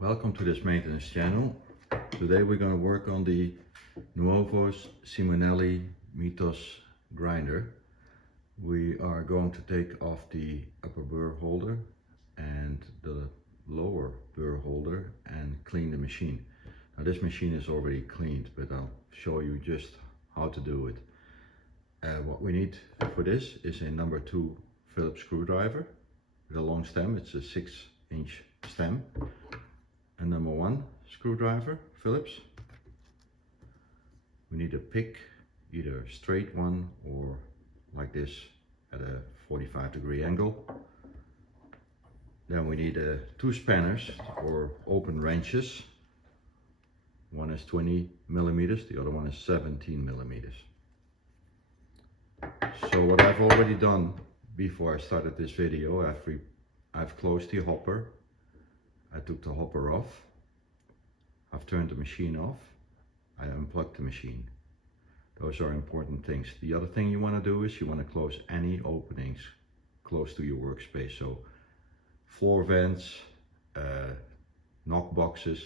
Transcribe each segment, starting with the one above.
Welcome to this maintenance channel. Today we're going to work on the Mythos Mythos grinder. We are going to take off the upper burr holder and the lower burr holder and clean the machine. Now this machine is already cleaned, but I'll show you just how to do it. What we need for this is a number 2 Phillips screwdriver with a long stem. It's a 6-inch stem. A number 1 screwdriver, Phillips. We need a pick, either a straight one or like this at a 45-degree angle. Then we need 2 spanners or open wrenches. One is 20 millimeters, the other one is 17 millimeters. So what I've already done before I started this video, I've closed the hopper. I took the hopper off. I've turned the machine off. I unplugged the machine. Those are important things. The other thing you want to do is you want to close any openings close to your workspace. So floor vents, knock boxes,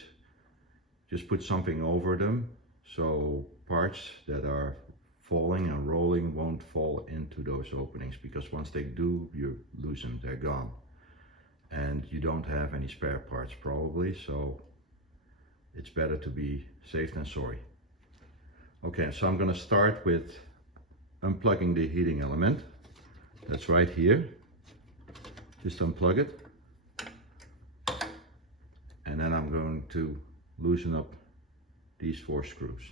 just put something over them so parts that are falling and rolling won't fall into those openings, because once they do, you lose them, they're gone. And you don't have any spare parts probably, so it's better to be safe than sorry. Okay, so I'm going to start with unplugging the heating element. That's right here. Just unplug it. And then I'm going to loosen up these 4 screws.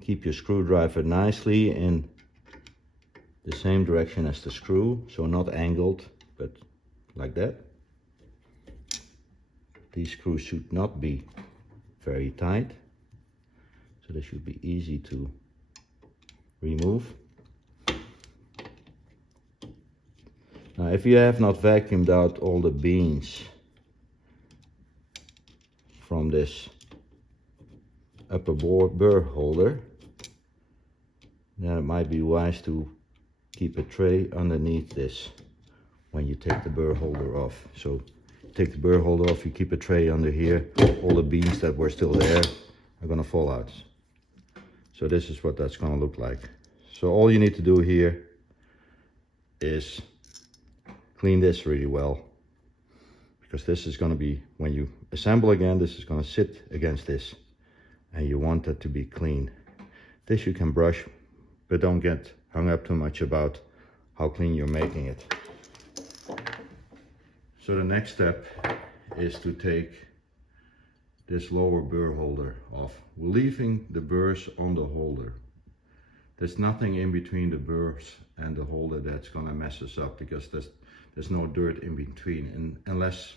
Keep your screwdriver nicely in the same direction as the screw, so not angled, but like that. These screws should not be very tight, so they should be easy to remove. Now, if you have not vacuumed out all the beans from this upper burr holder, then it might be wise to keep a tray underneath this when you take the burr holder off. So take the burr holder off, you keep a tray under here. All the beans that were still there are going to fall out. So this is what that's going to look like. So all you need to do here is clean this really well, because this is going to be, when you assemble again, this is going to sit against this, and you want it to be clean. This you can brush, but don't get hung up too much about how clean you're making it. So the next step is to take this lower burr holder off. We're leaving the burrs on the holder. There's nothing in between the burrs and the holder that's gonna mess us up, because there's no dirt in between, and unless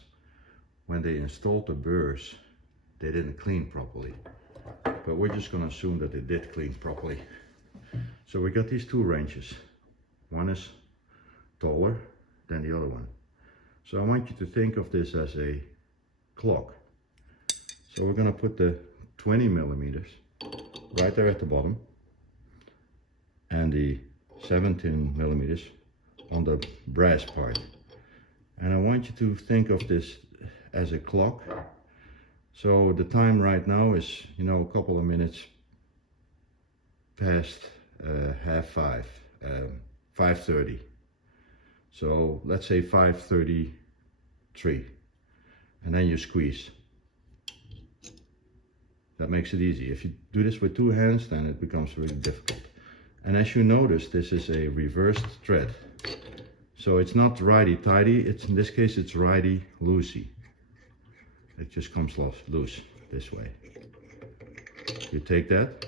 when they installed the burrs they didn't clean properly. But we're just gonna assume that they did clean properly. So we got these 2 wrenches. One is taller than the other one. So I want you to think of this as a clock. So we're going to put the 20 millimeters right there at the bottom and the 17 millimeters on the brass part. And I want you to think of this as a clock. So the time right now is, a couple of minutes past 5:30. 5:30. So let's say 5:33, and then you squeeze. That makes it easy. If you do this with 2 hands, then it becomes really difficult. And as you notice, this is a reversed thread. So it's not righty-tighty, in this case it's righty-loosey. It just comes loose this way. You take that,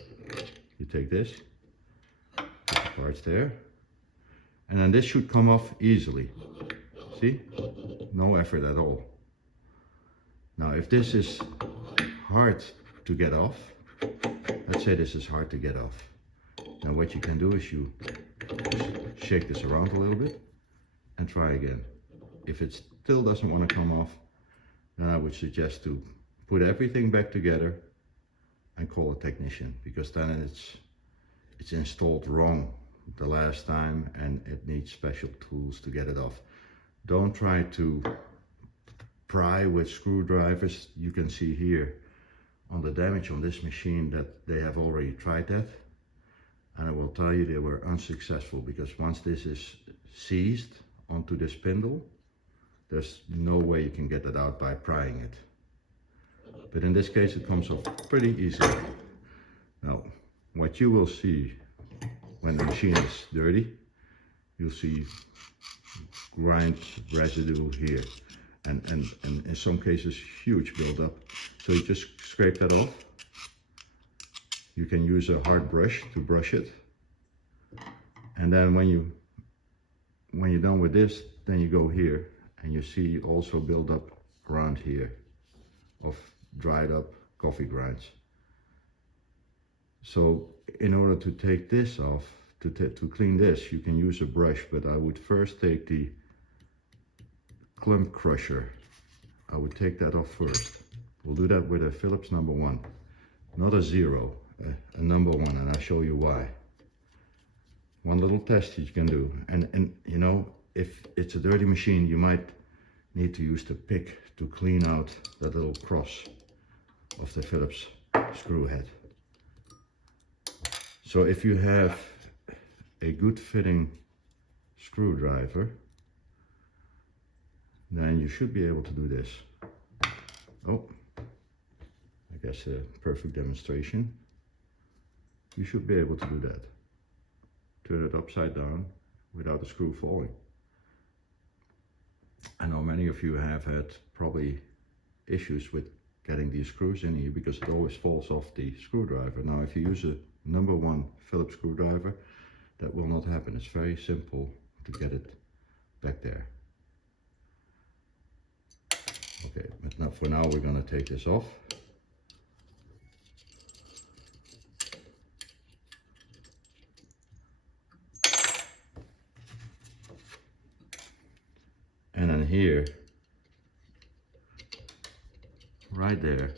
you take this, put the parts there, and then this should come off easily. See? No effort at all. Now if this is hard to get off, let's say this is hard to get off. Now what you can do is you shake this around a little bit and try again. If it still doesn't want to come off, then I would suggest to put everything back together and call a technician, because then it's installed wrong the last time, and it needs special tools to get it off. Don't try to pry with screwdrivers. You can see here on the damage on this machine that they have already tried that, and I will tell you they were unsuccessful, because once this is seized onto the spindle, there's no way you can get it out by prying it. But in this case it comes off pretty easily. Now what you will see when the machine is dirty, you'll see grind residue here, and in some cases huge buildup. So you just scrape that off. You can use a hard brush to brush it, and then when you're done with this, then you go here and you see also build up around here of dried up coffee grinds. So in order to take this off, to clean this, you can use a brush, but I would first take the clump crusher. I would take that off first. We'll do that with a Phillips number 1, not a 0, a number 1, and I'll show you why. One little test you can do, and you know, if it's a dirty machine, you might need to use the pick to clean out that little cross of the Phillips screw head. So if you have a good fitting screwdriver, then you should be able to do this. Oh, I guess a perfect demonstration. You should be able to do that. Turn it upside down without the screw falling. I know many of you have had probably issues with getting these screws in here because it always falls off the screwdriver. Now if you use a number 1 Phillips screwdriver, that will not happen. It's very simple to get it back there. Okay, but now for now we're going to take this off. And then here, right there,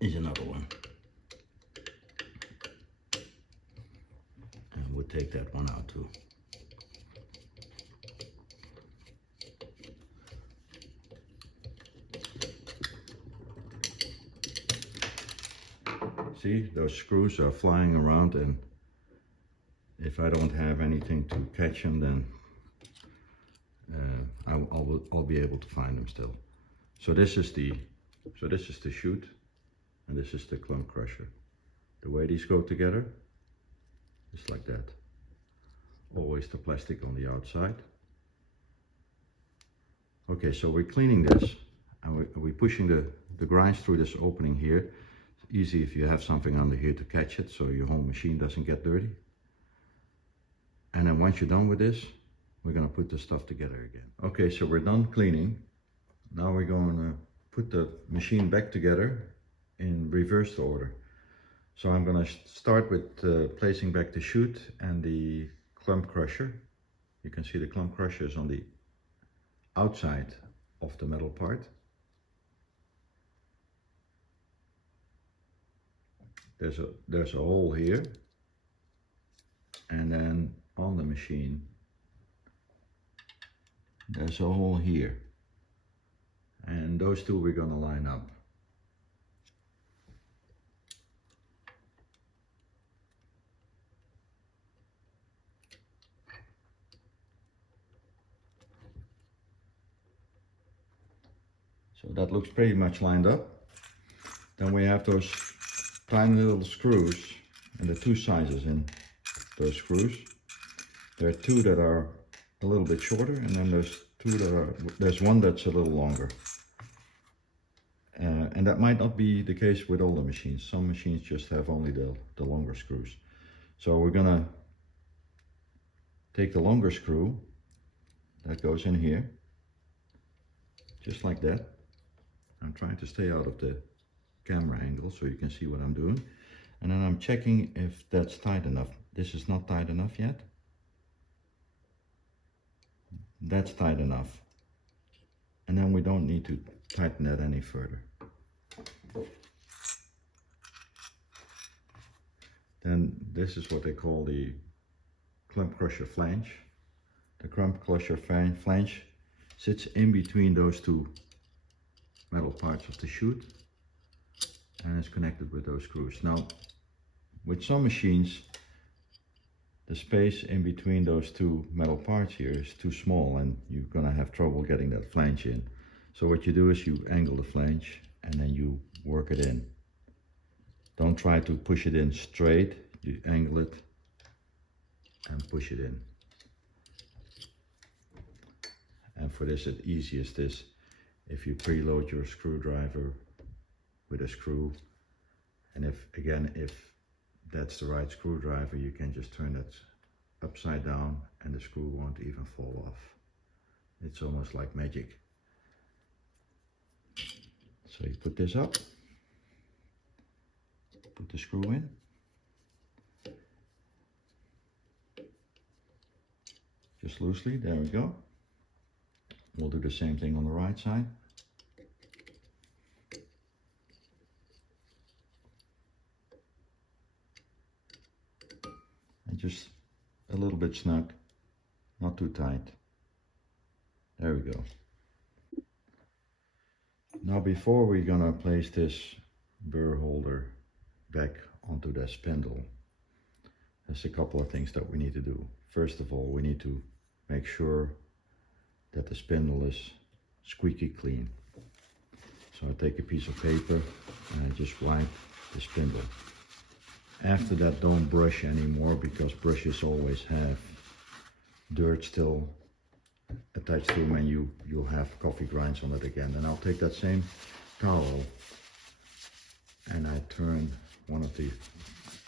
is another one. And we'll take that one out too. See, those screws are flying around, and if I don't have anything to catch them, then I'll be able to find them still. So this is the chute, and this is the clump crusher. The way these go together is like that. Always the plastic on the outside. Okay, so we're cleaning this, and we're pushing the grinds through this opening here. It's easy if you have something under here to catch it, so your whole machine doesn't get dirty. And then once you're done with this, we're going to put the stuff together again. Okay, so we're done cleaning. Now we're going to put the machine back together in reversed order. So I'm going to start with placing back the chute and the clump crusher. You can see the clump crusher is on the outside of the metal part. There's a hole here, and then on the machine there's a hole here, and those two we're going to line up. So that looks pretty much lined up. Then we have those tiny little screws, and the 2 sizes in those screws. There are 2 that are a little bit shorter, and then there's one that's a little longer. And that might not be the case with all the machines. Some machines just have only the longer screws. So we're gonna take the longer screw that goes in here, just like that. I'm trying to stay out of the camera angle so you can see what I'm doing. And then I'm checking if that's tight enough. This is not tight enough yet. That's tight enough. And then we don't need to tighten that any further. Then this is what they call the clump crusher flange. The clump crusher flange sits in between those two metal parts of the chute and is connected with those screws. Now, with some machines, the space in between those two metal parts here is too small and you're gonna have trouble getting that flange in. So what you do is you angle the flange and then you work it in. Don't try to push it in straight, you angle it and push it in. And for this, the easiest is if you preload your screwdriver with a screw, and if that's the right screwdriver, you can just turn it upside down and the screw won't even fall off. It's almost like magic. So you put this up, put the screw in, just loosely, there we go. We'll do the same thing on the right side. And just a little bit snug, not too tight. There we go. Now before we're gonna place this burr holder back onto that spindle, there's a couple of things that we need to do. First of all, we need to make sure that the spindle is squeaky clean. So I take a piece of paper and I just wipe the spindle. After that, don't brush anymore because brushes always have dirt still attached to them and you'll have coffee grinds on it again. And I'll take that same towel and I turn one of the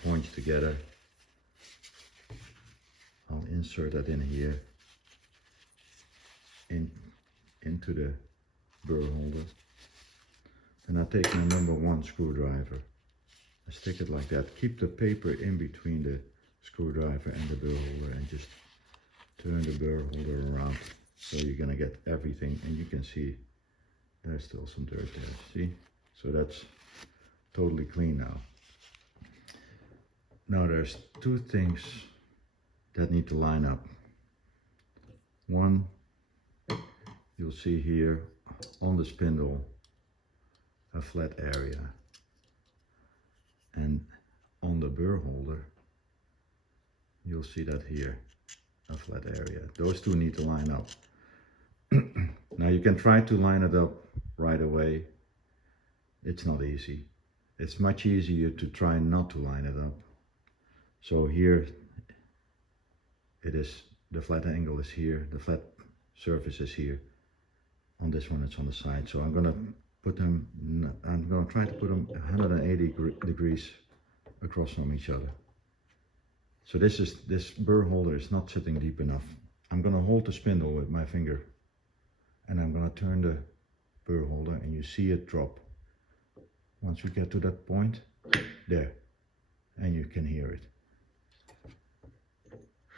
points together. I'll insert that in here, into the burr holder. And I take my number 1 screwdriver. I stick it like that. Keep the paper in between the screwdriver and the burr holder and just turn the burr holder around. So you're gonna get everything, and you can see there's still some dirt there, see? So that's totally clean now. Now there's 2 things that need to line up. One, you'll see here on the spindle a flat area, and on the burr holder you'll see that here, a flat area. Those 2 need to line up. Now you can try to line it up right away. It's not easy. It's much easier to try not to line it up. So here it is, the flat angle is here, the flat surface is here. On this one it's on the side. So I'm gonna try to put them 180 degrees across from each other. So this burr holder is not sitting deep enough. I'm gonna hold the spindle with my finger and I'm gonna turn the burr holder and you see it drop. Once we get to that point, there, and you can hear it.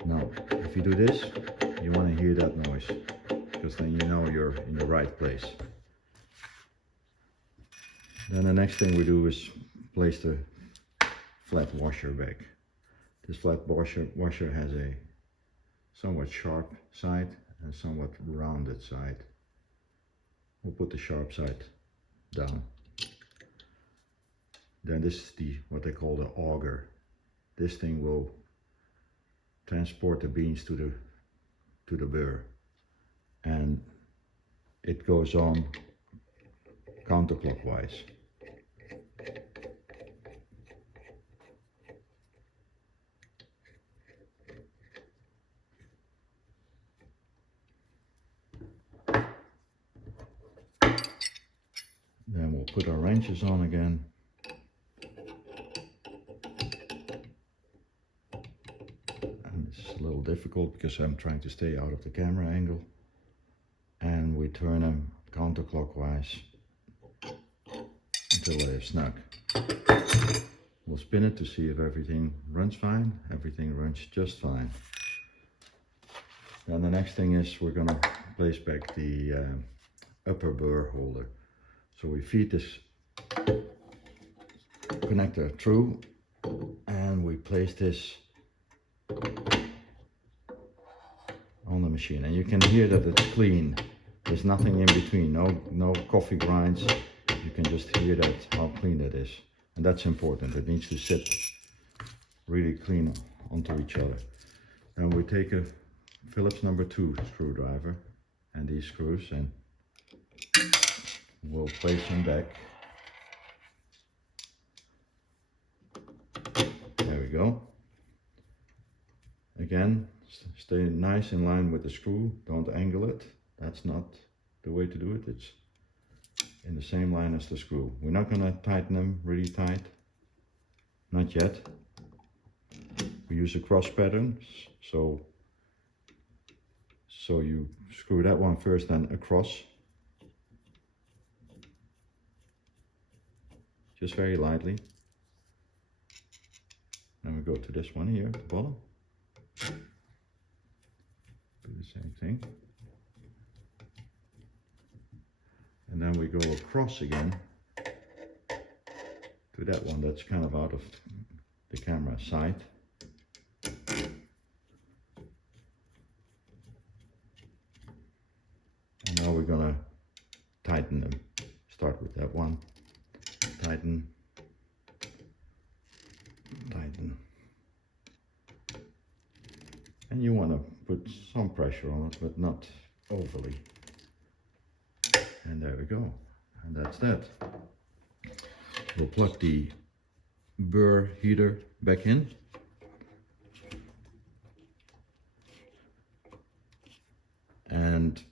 Now, if you do this, you want to hear that noise, because then you know you're in the right place. Then the next thing we do is place the flat washer back. This flat washer has a somewhat sharp side and somewhat rounded side. We'll put the sharp side down. Then this is what they call the auger. This thing will transport the beans to the burr, and it goes on counterclockwise. Then we'll put our wrenches on again. And this is a little difficult because I'm trying to stay out of the camera angle. And we turn them counterclockwise until they're snug. We'll spin it to see if everything runs fine. Everything runs just fine. Then the next thing is we're gonna place back the upper burr holder. So we feed this connector through and we place this on the machine, and you can hear that it's clean. There's nothing in between, no coffee grinds. You can just hear that how clean it is, and that's important. It needs to sit really clean onto each other. Then we take a Phillips #2 screwdriver and these screws, and we'll place them back. There we go. Again, stay nice in line with the screw, don't angle it. That's not the way to do it. It's in the same line as the screw. We're not going to tighten them really tight, not yet. We use a cross pattern, so you screw that one first, then across, just very lightly. Then we go to this one here at the bottom, do the same thing, and then we go across again to that one that's kind of out of the camera sight. And now we're gonna tighten them. Start with that one, tighten, tighten. And you want to put some pressure on it, but not overly. And there we go. And that's that. We'll plug the burr heater back in. And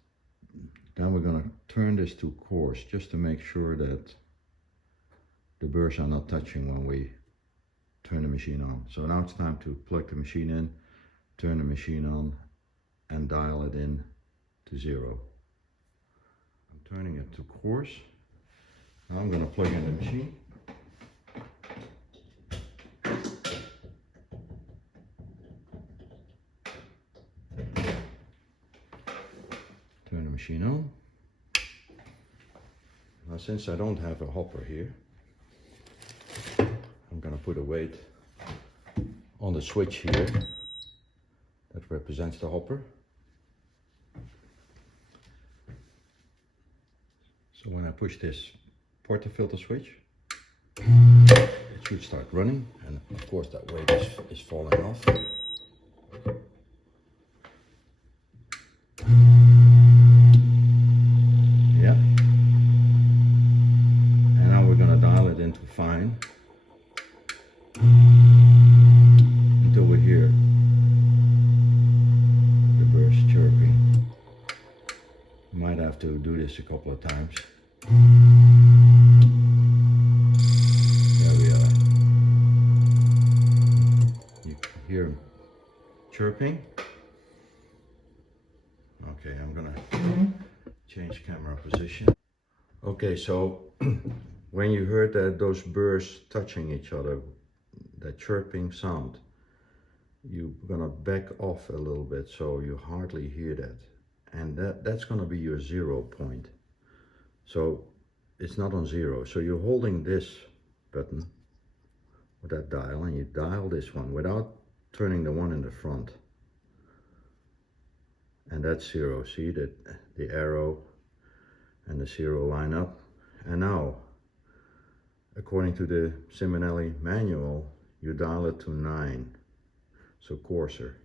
then we're going to turn this to coarse, just to make sure that the burrs are not touching when we turn the machine on. So now it's time to plug the machine in, turn the machine on, and dial it in to 0. I'm turning it to coarse. Now I'm going to plug in the machine. Turn the machine on. Now, since I don't have a hopper here, I'm going to put a weight on the switch here that represents the hopper. So when I push this portafilter switch, it should start running, and of course that weight is falling off. Yeah. And now we're going to dial it into fine until we hear the burrs chirping. You might have to do this a couple of times. There we are. You can hear them chirping. Okay, I'm gonna change camera position. Okay, so when you heard those burrs touching each other, that chirping sound, you're gonna back off a little bit so you hardly hear that. And that's gonna be your 0 point. So it's not on 0. So you're holding this button with that dial, and you dial this one without turning the one in the front. And that's 0. See that the arrow and the 0 line up. And now, according to the Simonelli manual, you dial it to 9, so coarser.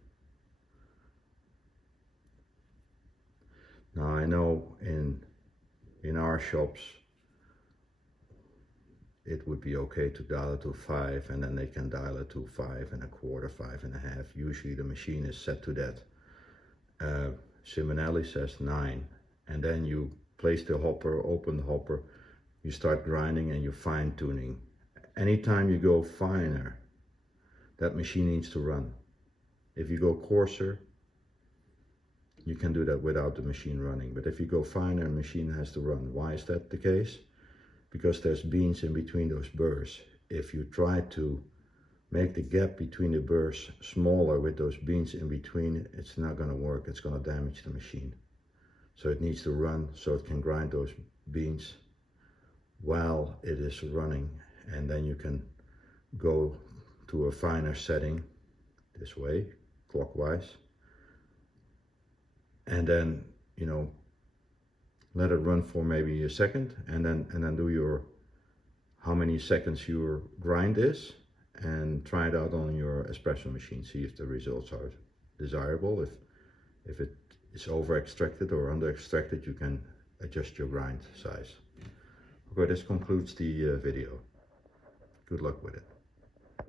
Now I know in our shops it would be okay to dial it to 5, and then they can dial it to 5 1/4, 5 1/2. Usually the machine is set to that. Simonelli says 9, and then you place the hopper, open the hopper, you start grinding and you're fine tuning. Anytime you go finer, that machine needs to run. If you go coarser, you can do that without the machine running. But if you go finer, the machine has to run. Why is that the case? Because there's beans in between those burrs. If you try to make the gap between the burrs smaller with those beans in between, it's not going to work. It's going to damage the machine. So it needs to run so it can grind those beans while it is running, and then you can go to a finer setting this way, clockwise. And then, you know, let it run for maybe a second, and then do your, how many seconds your grind is, and try it out on your espresso machine. See if the results are desirable. If it is over extracted or under extracted, you can adjust your grind size. Okay, this concludes the video. Good luck with it.